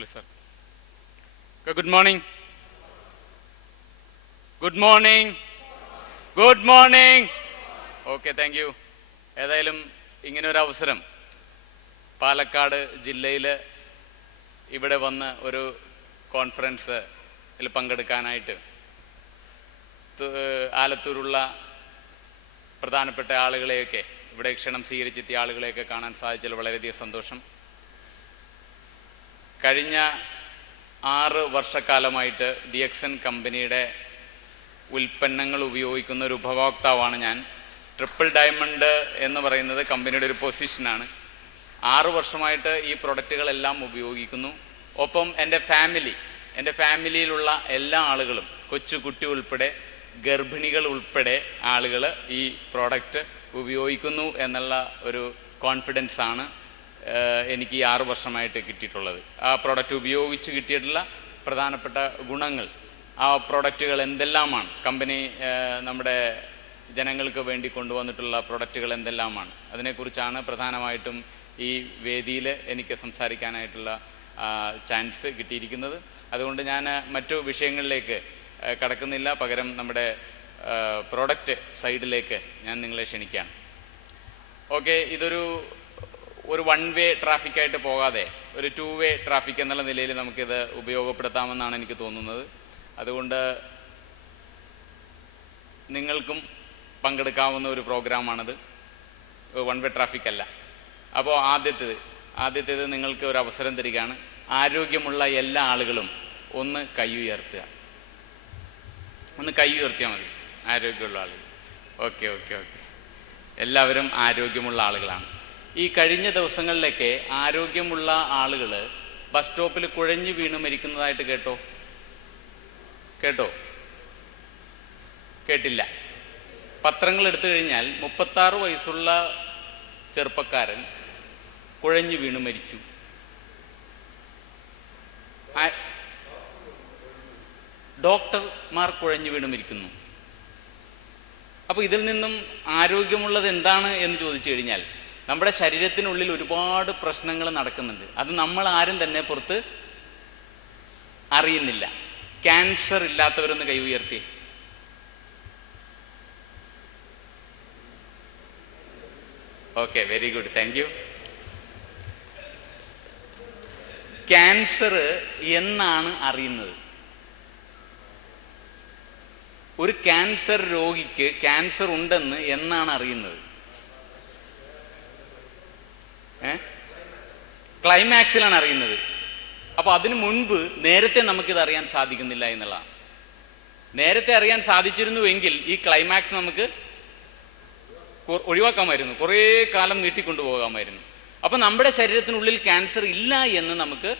Murali sir. Okay, good morning. Good morning. Good morning. Okay, thank you. ഏതായാലും ഇങ്ങനൊരു അവസരം പാലക്കാട് ജില്ലയിൽ ഇവിടെ വന്ന് ഒരു കോൺഫറൻസിൽ പങ്കെടുക്കാനായിട്ട് ആലത്തൂരുള്ള പ്രധാനപ്പെട്ട ആളുകളെയൊക്കെ ഇവിടെ ക്ഷണം സ്വീകരിച്ചെത്തിയ ആളുകളെയൊക്കെ കാണാൻ സാധിച്ചതിൽ വളരെയധികം സന്തോഷം. കഴിഞ്ഞ 6 വർഷക്കാലമായിട്ട് DXN കമ്പനിയുടെ ഉൽപ്പന്നങ്ങൾ ഉപയോഗിക്കുന്ന ഒരു ഉപഭോക്താവാണ് ഞാൻ. ട്രിപ്പിൾ ഡയമണ്ട് എന്ന് പറയുന്നത് കമ്പനിയുടെ ഒരു പൊസിഷനാണ്. 6 വർഷമായിട്ട് ഈ പ്രൊഡക്റ്റുകളെല്ലാം ഉപയോഗിക്കുന്നു. ഒപ്പം എൻ്റെ ഫാമിലിയിലുള്ള എല്ലാ ആളുകളും, കൊച്ചുകുട്ടി ഉൾപ്പെടെ ഗർഭിണികൾ ഉൾപ്പെടെ ആളുകൾ ഈ പ്രോഡക്റ്റ് ഉപയോഗിക്കുന്നു എന്നുള്ള ഒരു കോൺഫിഡൻസാണ് എനിക്ക് ഈ 6 വർഷമായിട്ട് കിട്ടിയിട്ടുള്ളത്. ആ പ്രോഡക്റ്റ് ഉപയോഗിച്ച് കിട്ടിയിട്ടുള്ള പ്രധാനപ്പെട്ട ഗുണങ്ങൾ, ആ പ്രോഡക്റ്റുകൾ എന്തെല്ലാമാണ്, കമ്പനി നമ്മുടെ ജനങ്ങൾക്ക് വേണ്ടി കൊണ്ടുവന്നിട്ടുള്ള പ്രൊഡക്റ്റുകൾ എന്തെല്ലാമാണ്, അതിനെക്കുറിച്ചാണ് പ്രധാനമായിട്ടും ഈ വേദിയിൽ എനിക്ക് സംസാരിക്കാനായിട്ടുള്ള ചാൻസ് കിട്ടിയിരിക്കുന്നത്. അതുകൊണ്ട് ഞാൻ മറ്റു വിഷയങ്ങളിലേക്ക് കടക്കുന്നില്ല, പകരം നമ്മുടെ പ്രോഡക്റ്റ് സൈഡിലേക്ക് ഞാൻ നിങ്ങളെ ക്ഷണിക്കുകയാണ്. ഓക്കെ, ഇതൊരു 1 വേ ട്രാഫിക്കായിട്ട് പോകാതെ ഒരു 2 വേ ട്രാഫിക് എന്നുള്ള നിലയിൽ നമുക്കിത് ഉപയോഗപ്പെടുത്താമെന്നാണ് എനിക്ക് തോന്നുന്നത്. അതുകൊണ്ട് നിങ്ങൾക്കും പങ്കെടുക്കാവുന്ന ഒരു പ്രോഗ്രാമാണിത്. 1 വേ ട്രാഫിക് അല്ല. അപ്പോൾ ആദ്യത്തേത് നിങ്ങൾക്ക് ഒരു അവസരം തരികയാണ്. ആരോഗ്യമുള്ള എല്ലാ ആളുകളും ഒന്ന് കൈ ഉയർത്തുക. ഒന്ന് കൈ ഉയർത്തിയാൽ മതി, ആരോഗ്യമുള്ള ആളുകൾ. ഓക്കെ, എല്ലാവരും ആരോഗ്യമുള്ള ആളുകളാണ്. ഈ കഴിഞ്ഞ ദിവസങ്ങളിലൊക്കെ ആരോഗ്യമുള്ള ആളുകൾ ബസ് സ്റ്റോപ്പിൽ കുഴഞ്ഞു വീണ് മരിക്കുന്നതായിട്ട് കേട്ടില്ല? പത്രങ്ങൾ എടുത്തു കഴിഞ്ഞാൽ 36 വയസ്സുള്ള ചെറുപ്പക്കാരൻ കുഴഞ്ഞു വീണ് മരിച്ചു. ഡോക്ടർമാർ കുഴഞ്ഞു വീണ് മരിക്കുന്നു. അപ്പോൾ ഇതിൽ നിന്നും ആരോഗ്യമുള്ളത് എന്താണ് എന്ന് ചോദിച്ചു കഴിഞ്ഞാൽ, നമ്മുടെ ശരീരത്തിനുള്ളിൽ ഒരുപാട് പ്രശ്നങ്ങൾ നടക്കുന്നുണ്ട്. അത് നമ്മൾ ആരും തന്നെ പുറത്ത് അറിയുന്നില്ല. ക്യാൻസർ ഇല്ലാത്തവരൊന്ന് കൈ ഉയർത്തി. Okay, very good, thank you. Cancer എന്നാണ് അറിയുന്നത്? ഒരു ക്യാൻസർ രോഗിക്ക് ക്യാൻസർ ഉണ്ടെന്ന് എന്നാണ് അറിയുന്നത്? ക്ലൈമാക്സിലാണ് അറിയുന്നത്. അപ്പോൾ അതിനു മുൻപ് നേരത്തെ നമുക്കിത് അറിയാൻ സാധിക്കുന്നില്ല എന്നുള്ളതാണ്. നേരത്തെ അറിയാൻ സാധിച്ചിരുന്നുവെങ്കിൽ ഈ ക്ലൈമാക്സ് നമുക്ക് ഒഴിവാക്കാമായിരുന്നു, കുറേ കാലം നീട്ടിക്കൊണ്ടുപോകാമായിരുന്നു. അപ്പം നമ്മുടെ ശരീരത്തിനുള്ളിൽ ക്യാൻസർ ഇല്ല എന്ന് നമുക്ക്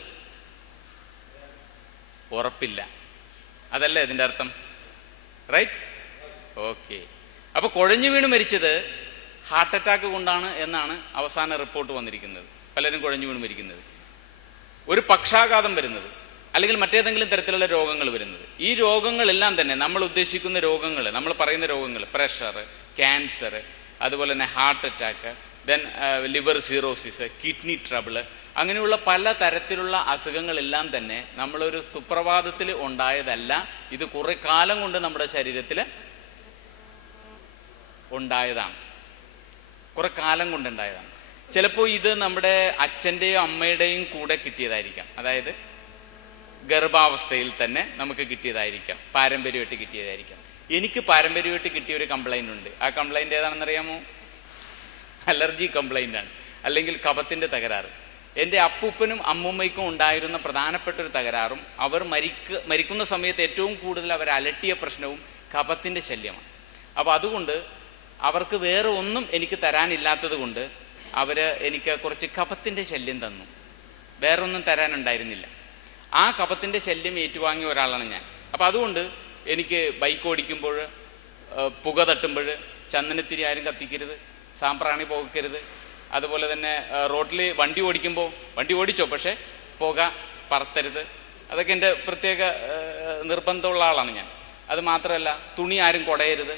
ഉറപ്പില്ല. അതല്ലേ ഇതിൻ്റെ അർത്ഥം? റൈറ്റ്? ഓക്കെ. അപ്പോൾ കുഴഞ്ഞു വീണ് മരിച്ചത് ഹാർട്ട് അറ്റാക്ക് കൊണ്ടാണ് എന്നാണ് അവസാന റിപ്പോർട്ട് വന്നിരിക്കുന്നത്. പലരും കുഴഞ്ഞു വീണ് മരിക്കുന്നത്, ഒരു പക്ഷാഘാതം വരുന്നത്, അല്ലെങ്കിൽ മറ്റേതെങ്കിലും തരത്തിലുള്ള രോഗങ്ങൾ വരുന്നത്. ഈ രോഗങ്ങളെല്ലാം തന്നെ നമ്മൾ ഉദ്ദേശിക്കുന്ന രോഗങ്ങൾ, നമ്മൾ പറയുന്ന രോഗങ്ങൾ, പ്രഷർ, ക്യാൻസർ, അതുപോലെ തന്നെ heart attack, then liver cirrhosis, kidney trouble, അങ്ങനെയുള്ള പല തരത്തിലുള്ള അസുഖങ്ങളെല്ലാം തന്നെ നമ്മളൊരു സുപ്രഭാതത്തിൽ ഉണ്ടായതല്ല. ഇത് കുറെ കാലം കൊണ്ട് നമ്മുടെ ശരീരത്തിൽ ഉണ്ടായതാണ്, കുറെ കാലം കൊണ്ടുണ്ടായതാണ്. ചിലപ്പോൾ ഇത് നമ്മുടെ അച്ഛൻ്റെയോ അമ്മയുടെയും കൂടെ കിട്ടിയതായിരിക്കാം. അതായത് ഗർഭാവസ്ഥയിൽ തന്നെ നമുക്ക് കിട്ടിയതായിരിക്കാം, പാരമ്പര്യമായിട്ട് കിട്ടിയതായിരിക്കാം. എനിക്ക് പാരമ്പര്യമായിട്ട് കിട്ടിയ ഒരു കംപ്ലൈൻ്റ് ഉണ്ട്. ആ കംപ്ലൈൻറ്റ് ഏതാണെന്നറിയാമോ? അലർജി കംപ്ലൈൻ്റ് ആണ്, അല്ലെങ്കിൽ കഫത്തിൻ്റെ തകരാറ്. എൻ്റെ അപ്പൂപ്പനും അമ്മൂമ്മയ്ക്കും ഉണ്ടായിരുന്ന പ്രധാനപ്പെട്ട ഒരു തകരാറും അവർ മരിക്കുന്ന സമയത്ത് ഏറ്റവും കൂടുതൽ അവർ അലട്ടിയ പ്രശ്നവും കഫത്തിൻ്റെ ശല്യമാണ്. അപ്പോൾ അതുകൊണ്ട് അവർക്ക് വേറെ ഒന്നും എനിക്ക് തരാനില്ലാത്തത് കൊണ്ട് അവർ എനിക്ക് കുറച്ച് കഫത്തിൻ്റെ ശല്യം തന്നു, വേറെ ഒന്നും തരാനുണ്ടായിരുന്നില്ല. ആ കഫത്തിൻ്റെ ശല്യം ഏറ്റുവാങ്ങിയ ഒരാളാണ് ഞാൻ. അപ്പോൾ അതുകൊണ്ട് എനിക്ക് ബൈക്ക് ഓടിക്കുമ്പോൾ, പുക തട്ടുമ്പോൾ ചന്ദനത്തിരി ആരും കത്തിക്കരുത്, സാമ്പ്രാണി പോകരുത്. അതുപോലെ തന്നെ റോഡിൽ വണ്ടി ഓടിക്കുമ്പോൾ, വണ്ടി ഓടിച്ചോ പക്ഷേ പുക പറത്തരുത്. അതൊക്കെ എൻ്റെ പ്രത്യേക നിർബന്ധമുള്ള ആളാണ് ഞാൻ. അത് മാത്രമല്ല, തുണി ആരും കുടയരുത്,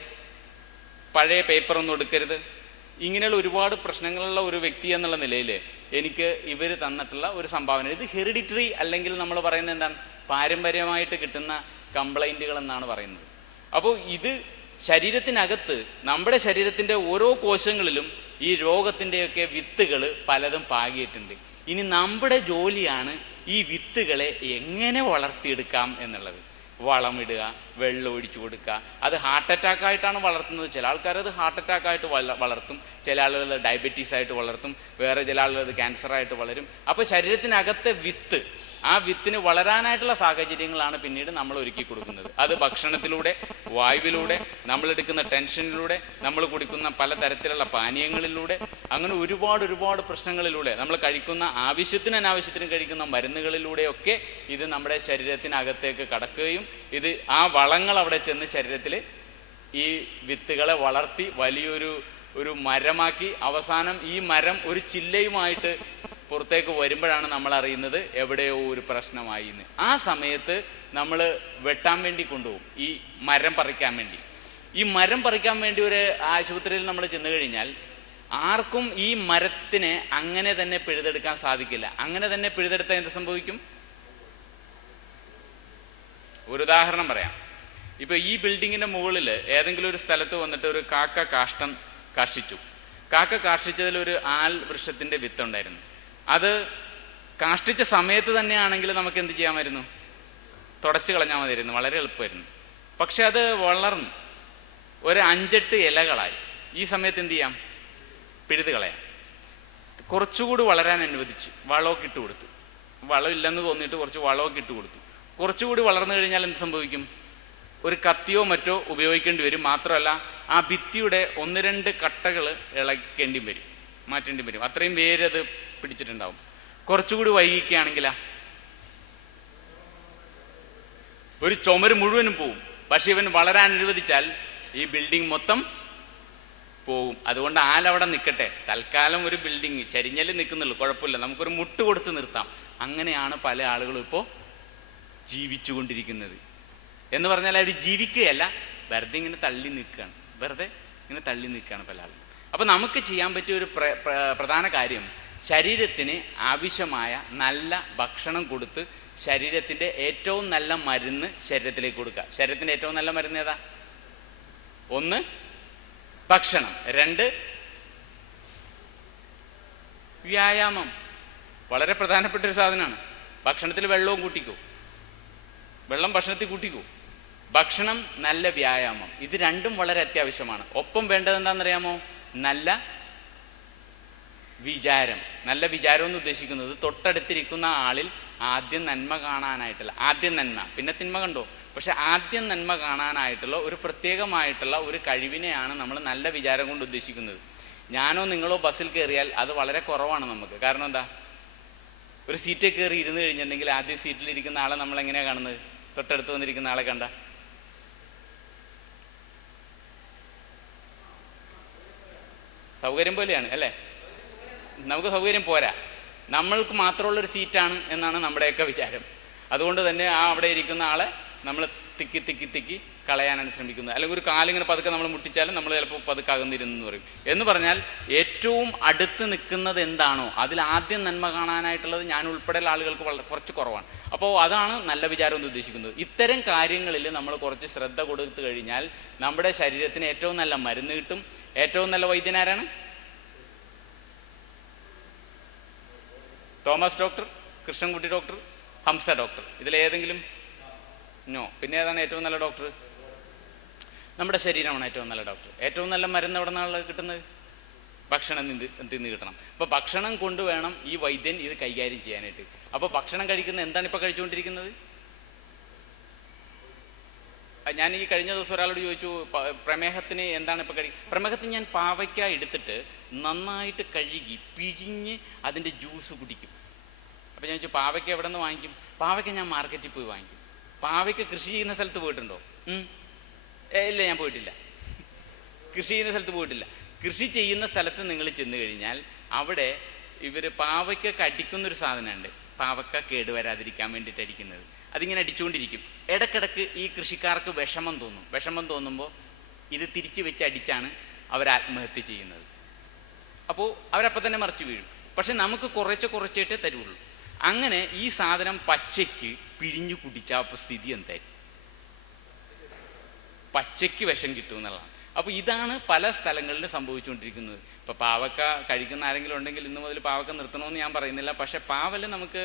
പഴയ പേപ്പറൊന്നും എടുക്കരുത്. ഇങ്ങനെയുള്ള ഒരുപാട് പ്രശ്നങ്ങളുള്ള ഒരു വ്യക്തി എന്നുള്ള നിലയിൽ എനിക്ക് ഇവർ തന്നിട്ടുള്ള ഒരു സംഭാവന. ഇത് ഹെറിഡിറ്ററി അല്ലെങ്കിൽ നമ്മൾ പറയുന്നത് എന്താണ്, പാരമ്പര്യമായിട്ട് കിട്ടുന്ന കംപ്ലൈൻറ്റുകൾ എന്നാണ് പറയുന്നത്. അപ്പോൾ ഇത് ശരീരത്തിനകത്ത്, നമ്മുടെ ശരീരത്തിൻ്റെ ഓരോ കോശങ്ങളിലും ഈ രോഗത്തിൻ്റെയൊക്കെ വിത്തുകൾ പലതും പാകിയിട്ടുണ്ട്. ഇനി നമ്മുടെ ജോലിയാണ് ഈ വിത്തുകളെ എങ്ങനെ വളർത്തിയെടുക്കാം എന്നുള്ളത്. വളമിടുക, വെള്ളം ഒഴിച്ചു കൊടുക്കുക. അത് ഹാർട്ട് അറ്റാക്കായിട്ടാണ് വളർത്തുന്നത്. ചില ആൾക്കാർ അത് ഹാർട്ട് അറ്റാക്കായിട്ട് വളർത്തും, ചില ആളുകൾ ഡയബറ്റീസ് ആയിട്ട് വളർത്തും, വേറെ ചില ആളുകൾ അത് ക്യാൻസറായിട്ട് വളരും. അപ്പോൾ ശരീരത്തിനകത്തെ വിത്ത്, ആ വിത്തിന് വളരാനായിട്ടുള്ള സാഹചര്യങ്ങളാണ് പിന്നീട് നമ്മൾ ഒരുക്കി കൊടുക്കുന്നത്. അത് ഭക്ഷണത്തിലൂടെ, വായുവിലൂടെ, നമ്മളെടുക്കുന്ന ടെൻഷനിലൂടെ, നമ്മൾ കുടിക്കുന്ന പലതരത്തിലുള്ള പാനീയങ്ങളിലൂടെ, അങ്ങനെ ഒരുപാട് പ്രശ്നങ്ങളിലൂടെ, നമ്മൾ കഴിക്കുന്ന ആവശ്യത്തിനും അനാവശ്യത്തിനും കഴിക്കുന്ന മരുന്നുകളിലൂടെയൊക്കെ ഇത് നമ്മുടെ ശരീരത്തിനകത്തേക്ക് കടക്കുകയും ഇത് ആ വളങ്ങൾ അവിടെ ചെന്ന് ശരീരത്തിൽ ഈ വിത്തുകളെ വളർത്തി വലിയൊരു മരമാക്കി അവസാനം ഈ മരം ഒരു ചില്ലയുമായിട്ട് പുറത്തേക്ക് വരുമ്പോഴാണ് നമ്മൾ അറിയുന്നത് എവിടെയോ ഒരു പ്രശ്നമായി എന്ന്. ആ സമയത്ത് നമ്മൾ വെട്ടാൻ വേണ്ടി കൊണ്ടുപോകും ഈ മരം പറിക്കാൻ വേണ്ടി. ഈ മരം പറിക്കാൻ വേണ്ടി ഒരു ആശുപത്രിയിൽ നമ്മൾ ചെന്ന് കഴിഞ്ഞാൽ ആർക്കും ഈ മരത്തിനെ അങ്ങനെ തന്നെ പിഴുതെടുക്കാൻ സാധിക്കില്ല. അങ്ങനെ തന്നെ പിഴുതെടുത്താൽ എന്ത് സംഭവിക്കും? ഒരു ഉദാഹരണം പറയാം. ഇപ്പോൾ ഈ ബിൽഡിങ്ങിൻ്റെ മുകളിൽ ഏതെങ്കിലും ഒരു സ്ഥലത്ത് വന്നിട്ട് ഒരു കാക്ക കാഷ്ടിച്ചു. കാക്ക കാഷ്ടിച്ചതിൽ ഒരു ആൽ വൃക്ഷത്തിൻ്റെ വിത്തുണ്ടായിരുന്നു. അത് കാഷ്ടിച്ച സമയത്ത് തന്നെയാണെങ്കിൽ നമുക്ക് എന്ത് ചെയ്യാമായിരുന്നു? തുടച്ച് കളഞ്ഞാൽ മതിയായിരുന്നു, വളരെ എളുപ്പമായിരുന്നു. പക്ഷെ അത് വളർന്നു ഒരു 5-8 ഇലകളായി. ഈ സമയത്ത് എന്ത് ചെയ്യാം? പിഴുത് കളയാം. കുറച്ചുകൂടി വളരാൻ അനുവദിച്ചു, വളമൊക്കെ ഇട്ട് കൊടുത്തു. വളമില്ലെന്ന് തോന്നിയിട്ട് കുറച്ച് വളമൊക്കെ ഇട്ട് കൊടുത്തു. കുറച്ചുകൂടി വളർന്നു കഴിഞ്ഞാൽ എന്ത് സംഭവിക്കും? ഒരു കത്തിയോ മറ്റോ ഉപയോഗിക്കേണ്ടി വരും. മാത്രമല്ല ആ ഭിത്തിയുടെ 1-2 കട്ടകൾ ഇളക്കേണ്ടി വരും, മാറ്റേണ്ടി വരും. അത്രയും വേരത് പിടിച്ചിട്ടുണ്ടാവും. കുറച്ചുകൂടി വൈകിക്കുകയാണെങ്കിലാ ഒരു ചുമര് മുഴുവനും പോവും. പക്ഷെ ഇവൻ വളരാൻ അനുവദിച്ചാൽ ഈ ബിൽഡിംഗ് മൊത്തം പോവും. അതുകൊണ്ട് ആലവിടെ നിൽക്കട്ടെ, തൽക്കാലം ഒരു ബിൽഡിങ് ചരിഞ്ഞല് നിൽക്കുന്നുള്ളൂ, കുഴപ്പമില്ല, നമുക്കൊരു മുട്ട് കൊടുത്ത് നിർത്താം. അങ്ങനെയാണ് പല ആളുകളും ഇപ്പോൾ ജീവിച്ചുകൊണ്ടിരിക്കുന്നത്. എന്ന് പറഞ്ഞാൽ അവർ ജീവിക്കുകയല്ല, വെറുതെ ഇങ്ങനെ തള്ളി നിൽക്കുകയാണ്, വെറുതെ ഇങ്ങനെ തള്ളി നിൽക്കുകയാണ് പല ആളുകളും. അപ്പം നമുക്ക് ചെയ്യാൻ പറ്റിയ ഒരു പ്രധാന കാര്യം ശരീരത്തിന് ആവശ്യമായ നല്ല ഭക്ഷണം കൊടുത്ത് ശരീരത്തിൻ്റെ ഏറ്റവും നല്ല മരുന്ന് ശരീരത്തിലേക്ക് കൊടുക്കുക. ശരീരത്തിൻ്റെ ഏറ്റവും നല്ല മരുന്ന് ഏതാ? 1 ഭക്ഷണം, 2 വ്യായാമം. വളരെ പ്രധാനപ്പെട്ട ഒരു സാധനമാണ്. ഭക്ഷണത്തിൽ വെള്ളവും കൂട്ടിക്കോ, വെള്ളം ഭക്ഷണത്തിൽ കൂട്ടിക്കോ. ഭക്ഷണം, നല്ല വ്യായാമം, ഇത് രണ്ടും വളരെ അത്യാവശ്യമാണ്. ഒപ്പം വേണ്ടത് എന്താണെന്നറിയാമോ? നല്ല വിചാരം. നല്ല വിചാരം എന്ന് ഉദ്ദേശിക്കുന്നത് തൊട്ടടുത്തിരിക്കുന്ന ആളിൽ ആദ്യം നന്മ കാണാനായിട്ടുള്ള, ആദ്യം നന്മ പിന്നെ തിന്മ കണ്ടോ, പക്ഷെ ആദ്യം നന്മ കാണാനായിട്ടുള്ള ഒരു പ്രത്യേകമായിട്ടുള്ള ഒരു കഴിവിനെയാണ് നമ്മൾ നല്ല വിചാരം കൊണ്ട് ഉദ്ദേശിക്കുന്നത്. ഞാനോ നിങ്ങളോ ബസ്സിൽ കയറിയാൽ അത് വളരെ കുറവാണ് നമുക്ക്. കാരണം എന്താ? ഒരു സീറ്റിൽ കയറി ഇരുന്ന് കഴിഞ്ഞിട്ടുണ്ടെങ്കിൽ ആദ്യം സീറ്റിലിരിക്കുന്ന ആളെ നമ്മൾ എങ്ങനെയാണ് കാണുന്നത്? തൊട്ടടുത്ത് വന്നിരിക്കുന്ന ആളെ കണ്ട സൗകര്യം പോലെയാണ് അല്ലേ? നമുക്ക് സൗകര്യം പോരാ, നമ്മൾക്ക് മാത്രമുള്ളൊരു സീറ്റാണ് എന്നാണ് നമ്മുടെയൊക്കെ വിചാരം. അതുകൊണ്ട് തന്നെ അവിടെ ഇരിക്കുന്ന ആളെ നമ്മൾ തിക്കി കളയാനാണ് ശ്രമിക്കുന്നത്. അല്ലെങ്കിൽ ഒരു കാലിങ്ങനെ പതുക്കെ നമ്മൾ മുട്ടിച്ചാലും നമ്മൾ ചിലപ്പോൾ പതുക്കെ അകന്നിരുന്നെന്ന് പറയും. എന്ന് പറഞ്ഞാൽ ഏറ്റവും അടുത്ത് നിൽക്കുന്നത് എന്താണോ അതിൽ ആദ്യം നന്മ കാണാനായിട്ടുള്ളത് ഞാൻ ഉൾപ്പെടെയുള്ള ആളുകൾക്ക് കുറച്ച് കുറവാണ്. അപ്പോൾ അതാണ് നല്ല വിചാരം എന്ന് ഉദ്ദേശിക്കുന്നത്. ഇത്തരം കാര്യങ്ങളിൽ നമ്മൾ കുറച്ച് ശ്രദ്ധ കൊടുത്തു കഴിഞ്ഞാൽ നമ്മുടെ ശരീരത്തിന് ഏറ്റവും നല്ല മരുന്ന് കിട്ടും. ഏറ്റവും നല്ല വൈദ്യനാരാണ്? Thomas doctor, Krishnankutty doctor, Hamsa doctor. ഇതിലേതെങ്കിലും? നോ. പിന്നെ ഏതാണ് ഏറ്റവും നല്ല ഡോക്ടർ? നമ്മുടെ ശരീരമാണ് ഏറ്റവും നല്ല ഡോക്ടർ. ഏറ്റവും നല്ല മരുന്ന് എവിടെ നിന്നാണ് കിട്ടുന്നത്? ഭക്ഷണം തിന്ന് കിട്ടണം. അപ്പോൾ ഭക്ഷണം കൊണ്ടുവേണം ഈ വൈദ്യൻ ഇത് കൈകാര്യം ചെയ്യാനായിട്ട്. അപ്പോൾ ഭക്ഷണം കഴിക്കുന്ന എന്താണ് ഇപ്പോൾ കഴിച്ചുകൊണ്ടിരിക്കുന്നത്? ഞാൻ ഈ കഴിഞ്ഞ ദിവസം ഒരാളോട് ചോദിച്ചു, പ്രമേഹത്തിന് എന്താണ് ഇപ്പോൾ പ്രമേഹത്തിന് ഞാൻ പാവയ്ക്ക എടുത്തിട്ട് നന്നായിട്ട് കഴുകി പിഴിഞ്ഞ് അതിൻ്റെ ജ്യൂസ് കുടിക്കും. അപ്പോൾ ഞാൻ ചോദിച്ചു, പാവയ്ക്ക എവിടെ നിന്ന് വാങ്ങിക്കും? പാവയ്ക്ക ഞാൻ മാർക്കറ്റിൽ പോയി വാങ്ങിക്കും. പാവയ്ക്ക കൃഷി ചെയ്യുന്ന സ്ഥലത്ത് പോയിട്ടുണ്ടോ? ഇല്ല, ഞാൻ പോയിട്ടില്ല. കൃഷി ചെയ്യുന്ന സ്ഥലത്ത് പോയിട്ടില്ല. കൃഷി ചെയ്യുന്ന സ്ഥലത്ത് നിങ്ങൾ ചെന്ന് കഴിഞ്ഞാൽ അവിടെ ഇവർ പാവയ്ക്കൊക്കെ അടിക്കുന്നൊരു സാധനമുണ്ട്. പാവയ്ക്ക കേടുവരാതിരിക്കാൻ വേണ്ടിയിട്ട് അടിക്കുന്നത്. അതിങ്ങനെ അടിച്ചുകൊണ്ടിരിക്കും. ഇടയ്ക്കിടയ്ക്ക് ഈ കൃഷിക്കാർക്ക് വിഷമം തോന്നും. വിഷമം തോന്നുമ്പോൾ ഇത് തിരിച്ച് വെച്ച് അടിച്ചാണ് അവർ ആത്മഹത്യ ചെയ്യുന്നത്. അപ്പോൾ അവരപ്പം തന്നെ മറിച്ച് വീഴും. പക്ഷെ നമുക്ക് കുറച്ചായിട്ടേ തരുള്ളൂ. അങ്ങനെ ഈ സാധനം പച്ചയ്ക്ക് പിഴിഞ്ഞു കുടിച്ചാൽ അപ്പോൾ സ്ഥിതി എന്തായിരിക്കും? പച്ചയ്ക്ക് വിഷം കിട്ടും എന്നുള്ളതാണ്. അപ്പോൾ ഇതാണ് പല സ്ഥലങ്ങളിലും സംഭവിച്ചുകൊണ്ടിരിക്കുന്നത്. ഇപ്പോൾ പാവക്ക കഴിക്കുന്ന ആരെങ്കിലും ഉണ്ടെങ്കിൽ ഇന്ന് മുതൽ പാവക്ക നിർത്തണമെന്ന് ഞാൻ പറയുന്നില്ല. പക്ഷേ പാവൽ നമുക്ക്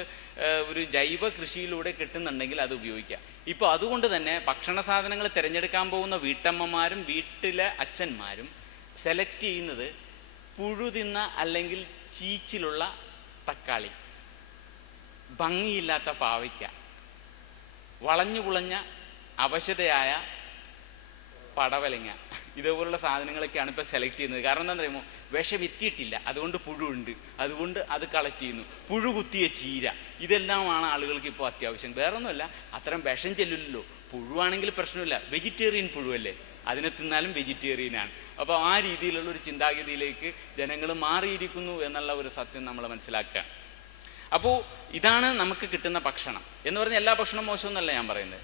ഒരു ജൈവ കൃഷിയിലൂടെ കിട്ടുന്നുണ്ടെങ്കിൽ അത് ഉപയോഗിക്കാം. ഇപ്പോൾ അതുകൊണ്ട് തന്നെ ഭക്ഷണ സാധനങ്ങൾ തിരഞ്ഞെടുക്കാൻ പോകുന്ന വീട്ടമ്മമാരും വീട്ടിലെ അച്ഛന്മാരും സെലക്ട് ചെയ്യുന്നത് പുഴു തിന്ന അല്ലെങ്കിൽ ചീച്ചിലുള്ള തക്കാളി, ഭംഗിയില്ലാത്ത പാവയ്ക്ക, വളഞ്ഞു പുളഞ്ഞ അവശതയായ പടവലങ്ങ, ഇതേപോലുള്ള സാധനങ്ങളൊക്കെയാണ് ഇപ്പോൾ സെലക്ട് ചെയ്യുന്നത്. കാരണം എന്താ പറയുമ്പോൾ വിഷം എത്തിയിട്ടില്ല, അതുകൊണ്ട് പുഴുണ്ട്, അതുകൊണ്ട് അത് കളക്ട് ചെയ്യുന്നു. പുഴു കുത്തിയ ചീര, ഇതെല്ലാമാണ് ആളുകൾക്ക് ഇപ്പോൾ അത്യാവശ്യം. വേറൊന്നുമല്ല, അത്തരം വിഷം ചെല്ലില്ലല്ലോ. പുഴുവാണെങ്കിൽ പ്രശ്നമില്ല, വെജിറ്റേറിയൻ പുഴുവല്ലേ, അതിനെ തിന്നാലും വെജിറ്റേറിയനാണ്. അപ്പോൾ ആ രീതിയിലുള്ള ഒരു ചിന്താഗതിയിലേക്ക് ജനങ്ങൾ മാറിയിരിക്കുന്നു എന്നുള്ള ഒരു സത്യം നമ്മൾ മനസ്സിലാക്കുകയാണ്. അപ്പോൾ ഇതാണ് നമുക്ക് കിട്ടുന്ന ഭക്ഷണം എന്ന് പറഞ്ഞാൽ എല്ലാ ഭക്ഷണവും മോശമെന്നല്ല ഞാൻ പറയുന്നത്.